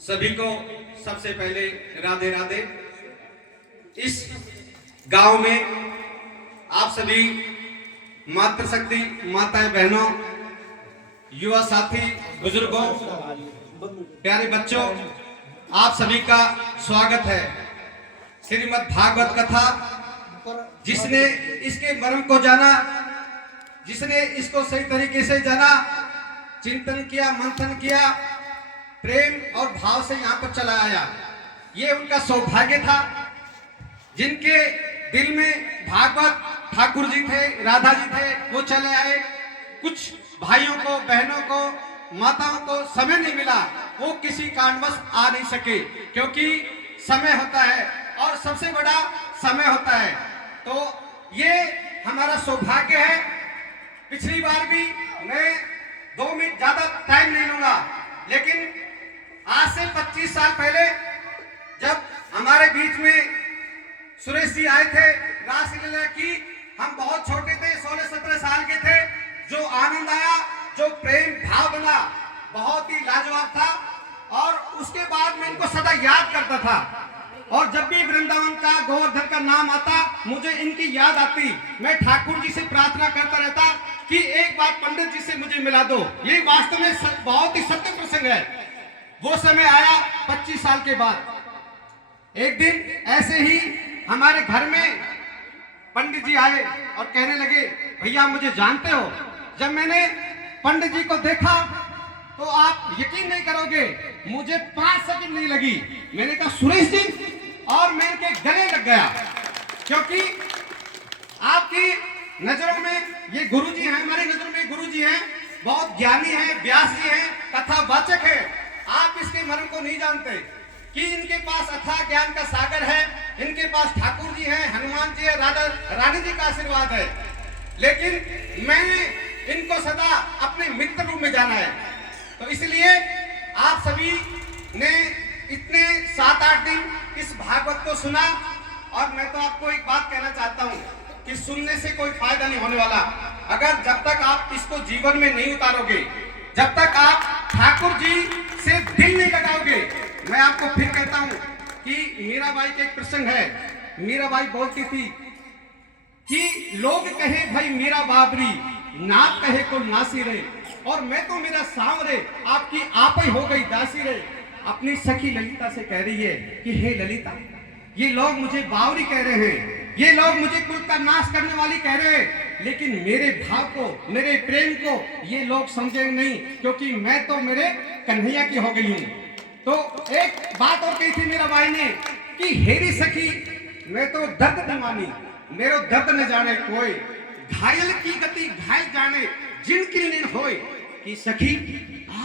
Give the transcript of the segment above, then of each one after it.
सभी को सबसे पहले राधे राधे। इस गांव में आप सभी मातृशक्ति माताएं बहनों, युवा साथी, बुजुर्गों, प्यारे बच्चों, आप सभी का स्वागत है। श्रीमद् भागवत कथा, जिसने इसके मर्म को जाना, जिसने इसको सही तरीके से जाना, चिंतन किया, मंथन किया, प्रेम और भाव से यहाँ पर चला आया, ये उनका सौभाग्य था। जिनके दिल में भागवत ठाकुर जी थे, राधा जी थे, वो चले आए। कुछ भाइयों को, बहनों को, माताओं को समय नहीं मिला, वो किसी कारणवश आ नहीं सके, क्योंकि समय होता है और सबसे बड़ा समय होता है। तो ये हमारा सौभाग्य है। पिछली बार भी मैं 2 मिनट ज्यादा टाइम नहीं लूंगा, लेकिन आज से 25 साल पहले जब हमारे बीच में सुरेश जी आए थे रासलीला की, हम बहुत छोटे थे, 16-17 साल के थे। जो आनंद आया, जो प्रेम भाव बना, बहुत ही लाजवाब था। और उसके बाद मैं इनको सदा याद करता था, और जब भी वृंदावन का, गोवर्धन का नाम आता, मुझे इनकी याद आती। मैं ठाकुर जी से प्रार्थना करता रहता कि एक बार पंडित जी से मुझे मिला दो। ये वास्तव में बहुत ही सत्य प्रसंग है। वो समय आया 25 साल के बाद। एक दिन ऐसे ही हमारे घर में पंडित जी आए और कहने लगे, भैया मुझे जानते हो? जब मैंने पंडित जी को देखा तो आप यकीन नहीं करोगे, मुझे 5 सेकंड नहीं लगी। मैंने कहा सुरेश जी, और मैं इनके गले लग गया, क्योंकि आपकी नजरों में ये गुरुजी हैं, हमारी नजरों में गुरुजी हैं, बहुत ज्ञानी हैं, व्यास जी हैं, कथावाचक है। आप इसके मर्म को नहीं जानते कि इनके पास अथाह ज्ञान का सागर है, इनके पास ठाकुर जी हैं, हनुमान जी है, राधा रानी जी का आशीर्वाद है। लेकिन मैंने इनको सदा अपने मित्र रूप में जाना है। तो इसलिए आप सभी ने इतने 7-8 दिन इस भागवत को सुना, और मैं तो आपको एक बात कहना चाहता हूँ कि सुनने से कोई फायदा नहीं होने वाला। अगर जब तक आप इसको जीवन में नहीं उतारोगे, जब तक आप ठाकुर जी से दिल नहीं लगाओगे। मैं आपको फिर कहता हूँ कि मीराबाई का एक प्रसंग है। मीराबाई बोलती थी कि लोग कहे भाई मीरा बाबरी, नाथ कहे को नासी रे, और मैं तो मेरा सांवरे, आपकी आप ही हो गई दासी रे। अपनी सखी ललिता से कह रही है कि हे ललिता, ये लोग मुझे बावरी कह रहे हैं, ये लोग मुझे कुल का नाश करने वाली कह रहे हैं, लेकिन मेरे भाव को, मेरे प्रेम को ये लोग समझेंगे नहीं, क्योंकि मैं तो मेरे कन्हैया की हो गई हूँ। तो एक बात और कही थी मीराबाई ने कि हेरी सखी, मैं तो दर्द न मानी, मेरो दर्द न जाने कोई, घायल की गति घायल जाने जिनकी नींद होए। कि सखी,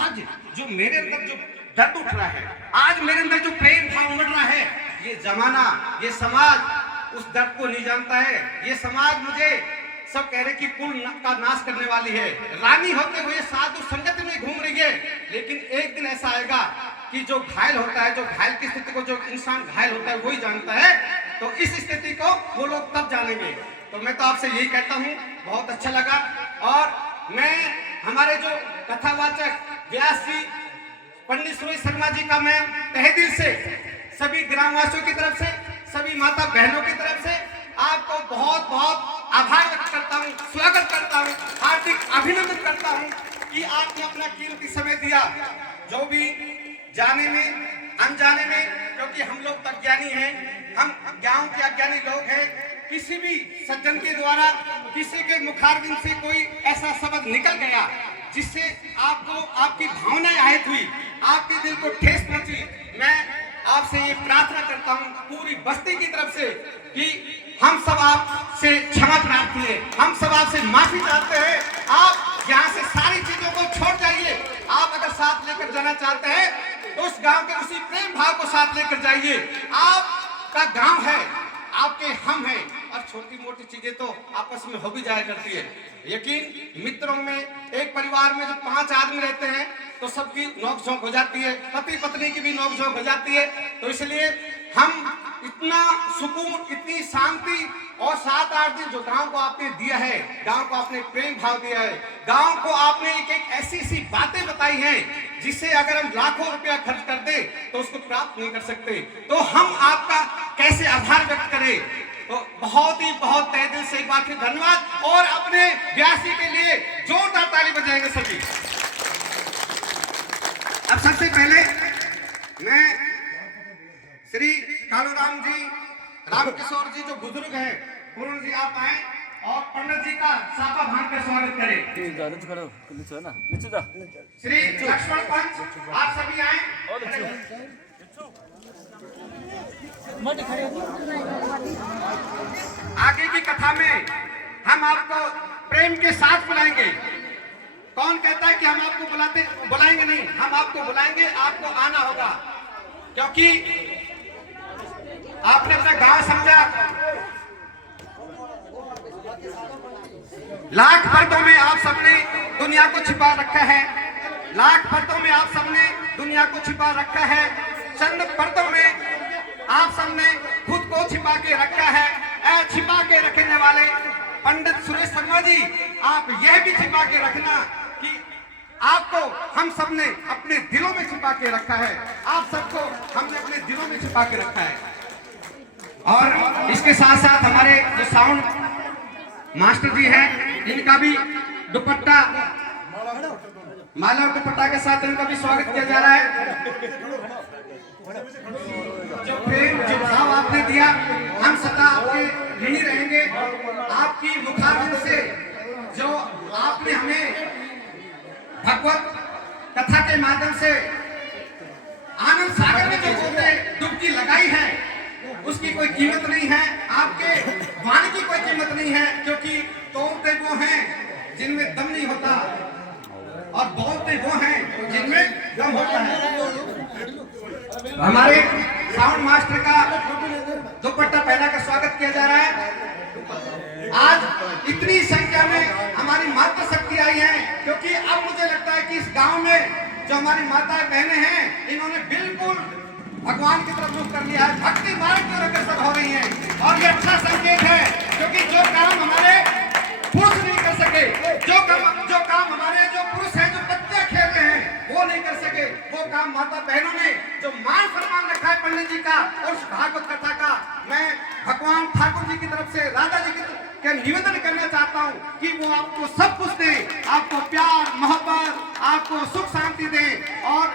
आज जो मेरे अंदर जो दर्द उठ रहा है, आज मेरे अंदर जो प्रेम भाव उमड़ रहा है, ये जमाना, ये समाज उस दर्द को नहीं जानता है। ये समाज मुझे सब कह रहे कि कुल का नाश करने वाली है, रानी होते हुए साधु संगत में घूम रही है। लेकिन एक दिन ऐसा आएगा कि जो घायल होता है, जो घायल की स्थिति को जो इंसान घायल होता है वही जानता है। तो इस स्थिति को वो लोग तब जानेंगे। तो मैं तो आपसे यही कहता हूँ, बहुत अच्छा लगा। और मैं हमारे जो कथावाचक व्यास जी, पंडित सुरेश शर्मा जी का मैं तहे दिल से सभी ग्रामवासियों की तरफ से, सभी माता बहनों की तरफ से आपको बहुत बहुत आभार व्यक्त करता हूँ, स्वागत करता हूँ, हार्दिक अभिनंदन करता हूँ कि आपने अपना कीमती समय दिया। जो भी जाने में, अनजाने में, क्योंकि हम लोग तो अज्ञानी हैं, हम गांव के अज्ञानी लोग हैं। किसी भी सज्जन के द्वारा, किसी के मुखारबिंद से कोई ऐसा शब्द निकल गया जिससे आपको, आपकी भावनाएं आहत हुई, आपके दिल को ठेस पहुंची, मैं आपसे ये प्रार्थना करता हूँ पूरी बस्ती की तरफ से कि हम सब आपसे क्षमा प्रार्थी है, हम सब आपसे माफी चाहते हैं। आप यहाँ से सारी चीजों को छोड़ जाइए। आप अगर साथ लेकर जाना चाहते हैं तो उस गांव के उसी प्रेम भाव को साथ लेकर जाइए। आपका गांव है, आपके हम हैं, और छोटी मोटी चीजें तो आपस में हो भी जाया करती है। यकीन मित्रों में, एक परिवार में जब 5 आदमी रहते हैं तो सबकी नोक-झोंक हो जाती है, पति पत्नी की भी नोक-झोंक हो जाती है। तो इसलिए हम इतना सुकून, इतनी शांति, और 7-8 दिन जो गांव को आपने दिया है, गांव को आपने प्रेम भाव दिया है, गांव को आपने एक ऐसी बातें बताई हैं जिससे अगर हम लाखों रुपया खर्च कर दे समाप्त नहीं कर सकते, तो हम आपका कैसे आभार व्यक्त करें। तो बहुत तहे दिल से एक बार फिर धन्यवाद, और अपने व्यासी के लिए जोरदार ताली बजाएंगे सभी। अब सबसे पहले मैं श्री कालूराम जी, रामकिशोर जी जो बुजुर्ग हैं, पूर्ण जी आप आए और पंडित जी का साफा भांग कर स्वागत करें। श्री लक्ष्मण पंच आप सभी आए। आगे की कथा में हम आपको प्रेम के साथ बुलाएंगे। कौन कहता है कि हम आपको बुलाएंगे नहीं, हम आपको बुलाएंगे, आपको आना होगा, क्योंकि आपने अपना गांव समझा। लाख पर्दों में आप सबने दुनिया को छिपा रखा है, लाख पर्दों में आप सबने दुनिया को छिपा रखा है, चंद पर्दों में आप सबने खुद को छिपा के रखा है। छिपा के रखने वाले पंडित सुरेश शर्मा जी, आप यह भी छिपा के रखना कि आपको हम सबने अपने दिलों में छिपा के रखा है, आप सबको हमने अपने दिलों में छिपा के रखा है। और इसके साथ साथ हमारे जो साउंड मास्टर जी हैं, इनका भी दुपट्टा, माला और दुपट्टा के साथ इनका भी स्वागत किया जा रहा है। जो प्रेम, जो भाव आपने दिया, हम सदा आपके ऋणी रहेंगे। आपकी मुखारविंद से जो आपने हमें भगवत कथा के माध्यम से आनंद सागर में जो बोलते डुबकी लगाई है, उसकी कोई कीमत नहीं है। आपके वाणी की कोई कीमत नहीं है, क्योंकि तोड़ते वो हैं जिनमें दम नहीं होता और बोलते वो हैं जिनमें दम होता है। हमारे साउंड मास्टर का दुपट्टा पहना कर स्वागत किया जा रहा है। आज इतनी संख्या में हमारी मातृ शक्ति आई है, क्योंकि अब मुझे लगता है कि इस गांव में जो हमारी माताएं बहनें हैं, इन्होंने बिल्कुल भगवान की तरफ मुख कर लिया है, भक्ति मार्ग की ओर अग्रसर हो रही हैं, और ये अच्छा संकेत है, क्योंकि जो काम हमारे पुरुष नहीं कर सके, जो काम हमारे जो पुरुष हैं जो बच्चे खेल रहे हैं वो नहीं कर सके, वो काम माता बहनों ने जो मान सम्मान रखा है पंडित जी का और उस भागवत कथा का, मैं भगवान ठाकुर जी की तरफ से, राधा जी के निवेदन करना चाहता हूँ कि वो आपको सब कुछ दें, आपको प्यार मोहब्बत, आपको सुख शांति दें। और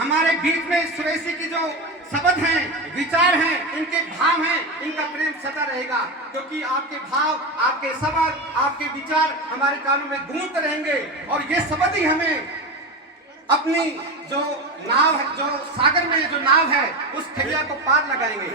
हमारे बीच में सुरेशी की जो शब्द हैं, विचार हैं, इनके भाव हैं, इनका प्रेम सदा रहेगा, क्योंकि आपके भाव, आपके शब्द, आपके विचार हमारे कानों में गूंजते रहेंगे, और ये शब्द ही हमें अपनी जो नाव है, जो सागर में जो नाव है, उस खलिया को पार लगाएंगे।